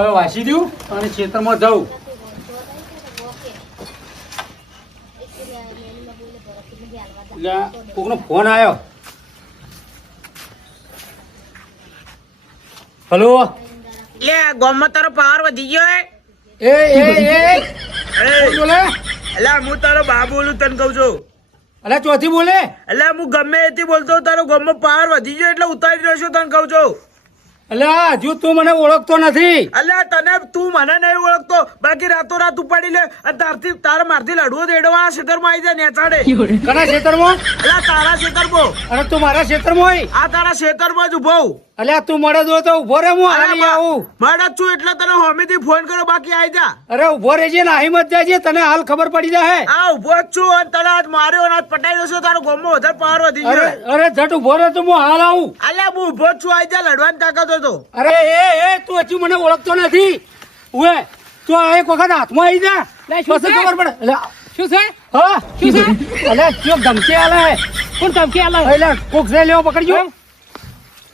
હવે વાસી દઉં અને ખેતરમાં જાઉં. એટલે કોકનો ફોન આવ્યો. હલો લે ગોમમાં તારો પાવર વધી ગયો હે. કોણ બોલે? એટલે હું તારો બા બોલું તને કહું છું. અલ્યા ચોથી બોલે? એટલે હું ગમે એથી બોલતો તારો ગોમમાં પાવર વધી ગયો એટલે ઉતારી રહ્યો છું તને કહું છું. અલ્યા હજુ તું મને ઓળખતો નથી. અલ્યા તને તું મને નહીં ઓળખતો બાકી રાતો રાત ઉપાડી લે અને તારથી તારા મારથી લડવો દેડવા ક્ષેત્રમાં આવી જાય નેચાડે. કના ખેતરમાં? અલ્યા તારા ક્ષેત્રમાં. અરે તું મારા ખેતરમાં હોય? આ તારા ક્ષેત્રમાં જ ઉભો. અલ્યા તું મળે જો તો ઉભો રે, હું હાલી આવું. મળે છું એટલે તને હોમેથી ફોન કરો બાકી આવી જા. અરે ઉભો રેજે ને અહીં મત જાજે, તને હાલ ખબર પડી જાય. આ ઉભો જ છું અને તને આજ માર્યો અને આજ પટાઈ દઉં છું. તારો ગોમમાં વધારે પાવર વધી ગયો. અરે જટ ઉભો રે, તું હું હાલ આવું. અલ્યા હું ઉભો જ છું આવી જા, લડવાની તાકાત હતો. અરે એ તું હજુ મને ઓળખતો નથી. ઉએ તું આ એક વખત હાથમાં આવી જા, પછી ખબર પડે. અલ્યા શું છે? હા શું છે? અલ્યા ચો ધમકી આલે. કોણ ધમકી આલે? અલ્યા કોક સે લેવો પકડજો.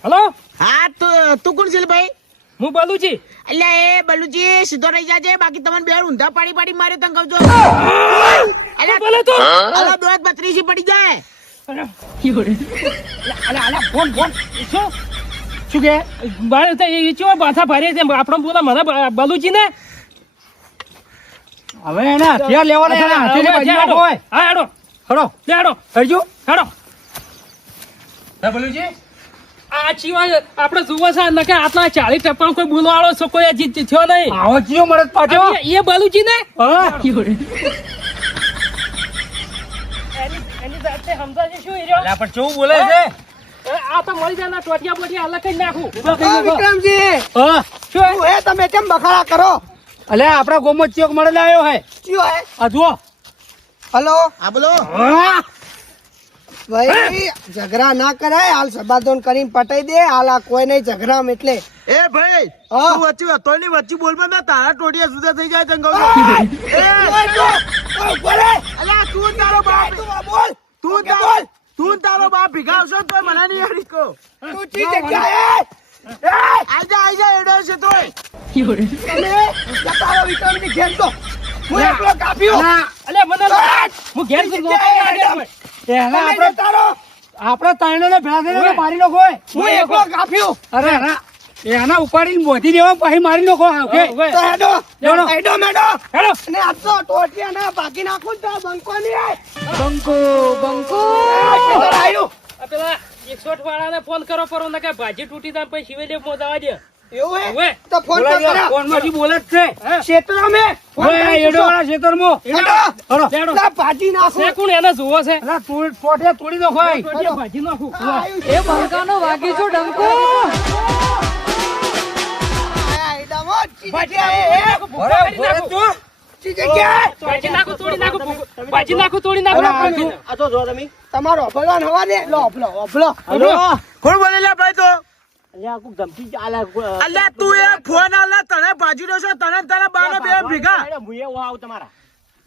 હલો, હા તું કોણ છે ભાઈ? હું બોલું છું. એટલે એ બલુજી સીધો રહી જાજે બાકી તમને બે ઊંધા પાડી પાડી મારે તને કહું છું. કોણ બોલે તું? અલા દોત બત્રીસી પડી જાય. અલા ફોન ફોન શું કે? મારે તો એ ચેવા બાથા ભારે છે આપણો બોલા મને બલુજી ને. હવે એને હથિયાર લેવાના, એને હાથેથી બાજુ હોય. હા હેડો હડો હેડો હરજો હેડો. હે બલુજી આ ચીવા આપણે જોવા છે નકે આટલા 40 ટપકા કોઈ બોલો વાળો છો કોઈ જીત થયો નહીં. આવો જીઓ મળે પાછો. એ બલુજી ને હા એની જાતે સમજાશે શું હીરો? અલ્યા પણ કેવું બોલે છે? આ તો મળી જાય ટોટિયા બોટિયા અલગ કરી નાખું. વિક્રમજી હા શું એ તમે કેમ બખાડા કરો? અલ્યા આપડા ગોમો ચોક મળે આવ્યો હે. કયો હે? આ જુઓ. હલો હા બોલો. હા ભાઈ ઝઘડા ના કરાય, હાલ સબાદોન કરીને પટાઈ દે. હાલ આ કોઈ નહીં ઝઘડામાં એટલે. એ ભાઈ હા. તું વચ્ચે હતો ની વચ્ચે બોલમાં ના તારા ટોટિયા સુધા થઈ જાય તને કહું છું. અલા તું તારો બાપ બોલ તું તારો બાપ ભીગાવશો ને તોય મને નહીં હરી કહો. તું ચી જગ્યાએ આજા એડો છે તોય. તમે જતારો વિક્રમજી ઘેર તો હું એકલો કાપ્યો. અલે મને હું ઘેર જઈને એના તમે જતારો આપડે ત્રણે ને ભેળા થઈને મારી નાખો હોય. હું એકલો કાપ્યો. અરે એના ઉપાડીને બોધી દેવા પછી મારી નાખો. ઓકે તો હેડો હેડો. હેડો મેડો હેડો. અને આ તો ટોટિયા ના ભાગી નાખું તો બંકો નહીં બંકો બંકો આવ્યું. આ પેલા 160 વાળાને ફોન કરો પરો નકે ભાજી તૂટી જાય પછી શિવેલે મોદાવા દે. એવું હે? ઓવે. તો ફોન બોલાવ્યો. કરો. ફોનમાંથી બોલે જ છે. ક્ષેત્રમાં ફોન ઓય, કરી એડો વાળા ખેતરમાં. હેડો. હલો. હેડો. લા ભાજી નાખું. છે કોણ એને જોવો છે? અલા ટોટિયા તોડી દો ભાઈ. ટોટિયા ભાજી નાખું. એ બંકાનો વાગી છો ડંકો. ભાજી નાખું. અરે ભરે તું. ભાજી નાખું તોડી નાખું. ભાજી નાખું તોડી નાખું. આ તો જો તમે તમારો અભળવાન હવા દે. લો અભળો. કોણ બોલેલા ભાઈ તો? અલ્યા તું એ ફોન આલા તને ભાજી દો છો તને તારા બાને બે ભેગા.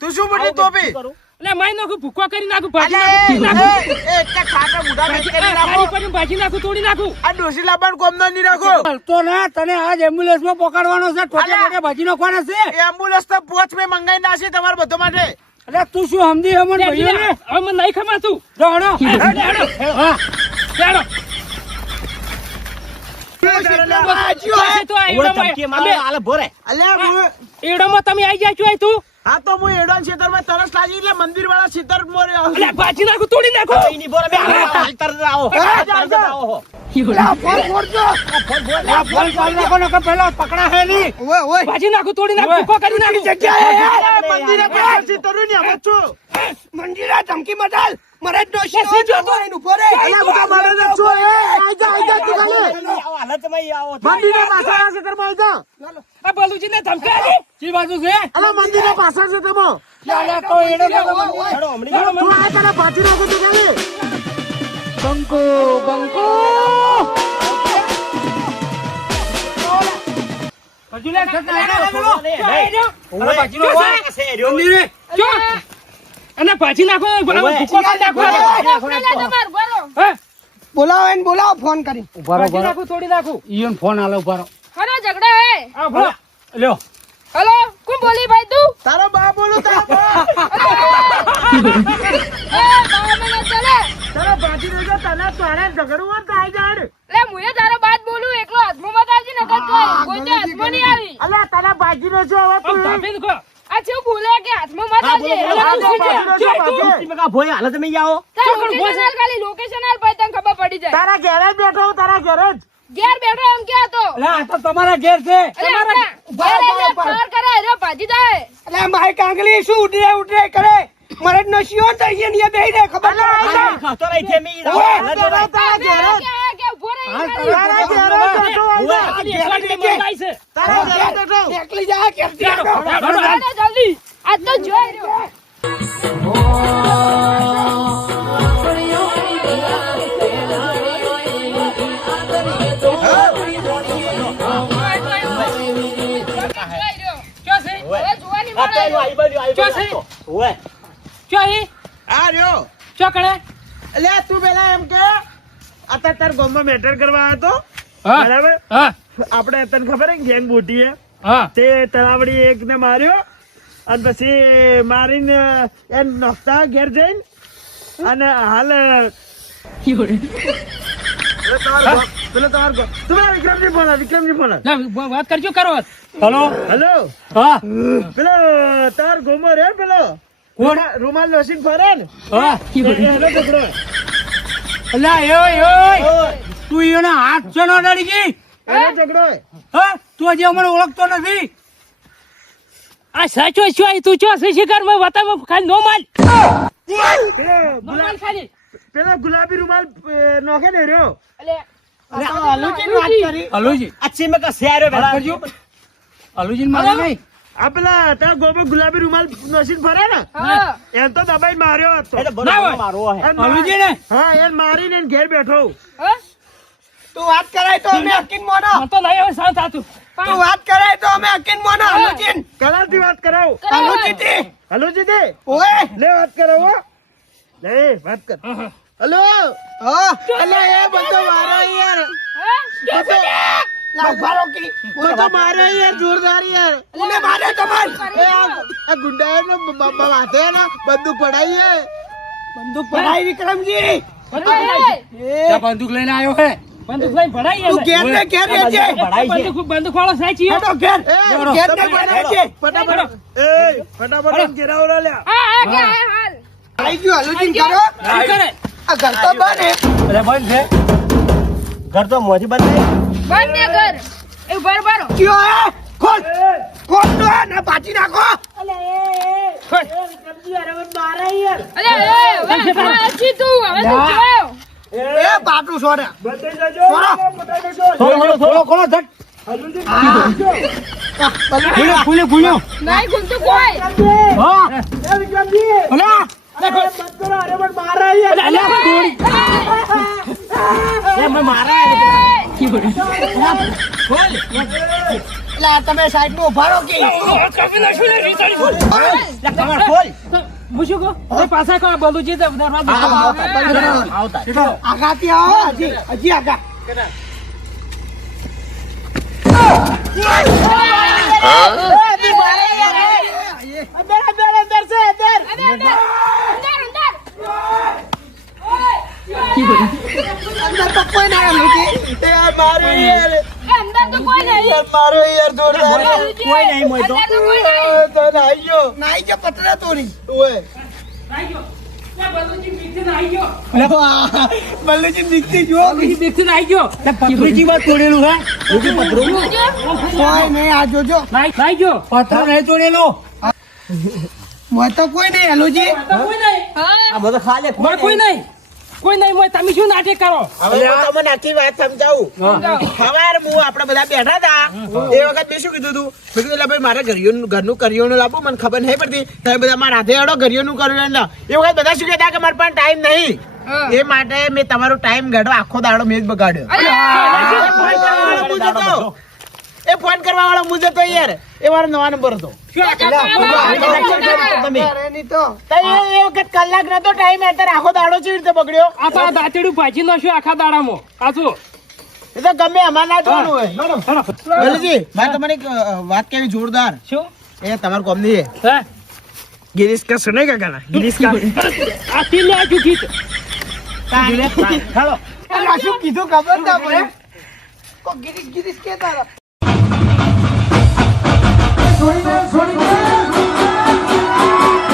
તું શું બોલી તો બી? એટલે માઈ નાખું ભૂકો કરી નાખું ભાજી અલ્યા નાખું. એ એટલે ખાટા મુઢા મેચ કરી નાખો. ભાજી નાખું તોડી નાખું. આ ડોસી લાબાન કોમ ના નહીં રાખો. તો ના તને આજ એમ્બ્યુલન્સ માં પકડવાનો છે. ટોટિયા અલા. મોટે ભાજી નાખવાના છે. એમ્બ્યુલન્સ તો પોચ મેં મંગાઈ નાખી તમારા બધો માટે. અરે તું શું સમજી હમણ ભાઈઓ ને? હવે મને નહીં ખમાતું. જો હડો. હા ચાલો. અલ્યા એડોમાં તમે આવી જાય છો અહીં તું? હા તો હું એડોન ક્ષેત્રમાં તરસ લાગી એટલે મંદિર વાળા ક્ષેત્ર એટલે ભાજી નાખું તોડી નાખું. ફોન ચાલુ રાખો ને કે પેલા પકડા હે નહીં. ભાજી નાખું તોડી નાખું ભૂકો કરી નાખું. મંદિરે બેસી તરું ને આમ જ છું. મંજીરા ધમકી મટાલ. મરે ડોશી એ સીધો તો. ઉભો રે. અલ્યા બધા મારે જ છું. એ આજા તું ખાલી. મંદિરે પાછળ ક્ષેત્રમાં આજા. આ બલુજીને ધમકાવી. શી બાજુ છે? અલા મંદિરે પાછળ ક્ષેત્રમાં. અલ્યા તો એડો તું આ તને પાછી નાખો તું ખાલી. બંકો બંકો. હજુ લે ખતરા એડો. અરે ભાજી નો હોય. મંદિરે. જો અને ભાજી નાખો ભૂકો કરી નાખો. હા બોલાવો એને બોલાવો ફોન કરી. ઉભા રહો, ભાજી ઉભા રહો. નાખું તોડી નાખું. ઈયોન ફોન આલે ઉભા રહો. આ ભલો લ્યો હેલો કોણ બોલી ભાઈ તું તારો બા બોલું તારો બા. એ બામે ના ચાલે તારો બાજી દેજો તને તારે ઝઘડું હોય તો આઈ જાડ. લે મુએ તારો બાત બોલું એકલો હાથમાં બતાવજી નકર કોઈ તે હાથમાં નહીં આવી અલ્યા તારા બાજી દેજો હવે તું આમ ભાભીને કહો. આ છે બોલે કે હાથમાં બતાવજે આ તો બાજી દેજો બાજી. લોકેશન આલ ભાઈ તને ખબર પડી જાય તારા ઘેરે જ બેઠો હું, તારા ઘેરે જ. ઘેર બેઠો એમ કે હતો અલે આ તો તમારા ઘેર છે પાર કરે રે ભાજી જાય એટલે મારી કાંગલી શું ઉડરે કરે મરદ નો શિયો થઈ છે ને એ બેહી રહે ખબર તારા ઘેરે જ. કે ઉભો રહે તારા ઘેરે જ બેઠો હોય છે. આ એકવાટની મંગાઈ છે. તારા ઘેરે જ બેઠો. એકલી જા કેરતી હેડો, હેડો, હેડો. જલ્દી આ તો જોઈ રહ્યો ક્યાં છે? હવે જોવાની મળે ક્યાં છે? ક્યાં છે? આ રહ્યો. ક્યાં કણે? અલ્યા તું પેલા એમ કે અત્યારે તાર ગામમાં મેટર કરવા આવ્યો તો હા. બરાબર. હા, આપણે તને ખબર હે ગેંગ બોટી હે હા. તે તળાવડી એક ને માર્યો અને પછી મારીને એ નોખતા ઘેર જઈને અને હાલ તમારા વિક્રમજી બોલો. ના, વાત કરજો કરો. હલો હેલો હા પેલો તાર ગોમો રે પેલો કોણ? રૂમાલ લોસીન ફરે ને હા હેલો છોકરો. અલ્યા ઓય તું એનો હાથ છે નો અડાડી ગઈ હેલો છોકરો. હા તું હજી અમને ઓળખતો નથી આ સાચો છો તું ચો છે શિકાર માં વતામાં ખાલી નો માલ પેલો નો માલ ખાલી પેલો ગુલાબી રૂમાલ નોખે ને રહ્યો. અલે હલુજીની વાત કરી હલુજી વાત કરજો હલુજી મારે નહીં આ પેલા તાર ગોમો ગુલાબી રૂમાલ નોસીન ફરે ને હા એમ તો દબાઈ માર્યો હતો. ના હોય. અને હલુજી ને હા એ મારીને એને ઘેર બેઠો. હા તું વાત કરાય તો અમે હકીન મોનો મને તો નહીં હવે શાંત થાતું. તું વાત કરાય તો અમે હકીન મોનો હલુજીન કલાથી વાત કરાવો. હલુજીથી હલો જીતી ઓય લે વાત કરાવો. લે વાત કર. હલો હા અલ્યા એ બધો મારો યાર. લા ઉભા રહો કી બધો મારો યાર જોરદાર યાર. કોને મારે તમાર એ આ ગુંડાઓનો માથે ને બંદૂક પડાઈએ. બંદૂક પડાઈ વિક્રમજી ત્યાં બંદૂક લઈને આવ્યો હે બંદૂક લઈને ભણાઈએ તું ઘેર ને ઘેર રહેજે બંદૂક વાળો સાચી હો. હેડો ઘેર એ ઘેર ને ઘેર રહેજે ફટાફટ એ ફટાફટ ઘેરાવો લ્યા. હા કે હાલ આવી ગયું હલુજીન કરો શું કરે? આ ઘર તો બને અરે બંધ છે બંધ ને ઘર એ ઉભા રહો કયો હે ખોલ ખોલ તો ને પાછી નાખો અલે હવે અછી તું હવે તું જોયો એ પાટું છોડે બતાઈ જજો. બતાઈ જજો. થોડો ઝટ ખુલ્યો ખુલ્યો નહીં ગુમતું કોઈ હા એ વિક્રમજી અલ્યા બંધ કરો. અરે પણ મારા યાર. અલ્યા દોડી એટલે આ તમે સાઈડ માં ઉભા રહો કે હું શું કહું? એ પાછા કહો, બલુજી તો દરવાજો આગાથી આવો હજી હજી આગા અંદર તો કોઈ ના હલુજી યાર મારો યાર. અંદર તો કોઈ નહીં યાર મારો યાર જોરદાર. કોઈ નહીં મોય તો કોઈ નહીં તને આઈ ગયો. નાઈ જે પતરા તોડી ઓય બલુજી બીકથી ના આવી ગયો. બલ્લુજી દીકતી જો બલુજી બીકથી ના આવી ગયો. પથરીજી માં તોડેલું હે કોઈ નહીં આ જોજો નાઈ ગયો. પથ્થર નહીં તોડેલો મોય તો કોઈ નહીં હલુજી તો કોઈ નહીં. હા મોય કોઈ નહીં. કોઈ નહીં મોય. તમે શું નાટક કરો? હવે હું તમને આખી વાત સમજાવું. સવારે હું આપણે બધા બેઠા હતા એ વખત મેં શું કીધું તું મેં કીધું એટલે ભાઈ મારે ઘરનું કરિયાણું લાવવું મને ખબર નહીં પડતી તમે બધા મારા હાથે અડો ઘરિયાણું કરિયાણું લાવ. એ વખત બધા શું કહેતા કે મારા પાસે ટાઈમ નહીં. એ માટે મેં તમારો ટાઈમ ગાડો આખો દાડો મેં જ બગાડ્યો. એ ફોન કરવા વાળો મુજબ તો યાર એ મારો નવા નંબર હતો. તમે એની તો એ વખત કલાક નતો ટાઈમ અત્યારે આખો દાડો કેવી રીતે બગડ્યો. આ તો આ દાંતેડું ભાજી નાખ્યું આખા દાડામાં. પાછું એ તો ગમે અમારે ના જોવાનું હોય ભલેજી મારે તમને એક વાત કેવી જોરદાર શું એ તમારું કોમ નહીં હે ગિરીશ કા સુને કાકા ગિરીશ કા આ તીન લે આજુ ગીત હાલો આ શું કીધું ખબર ના પડે કો ગિરીશ ગિરીશ કેતા હતા. છોડી દે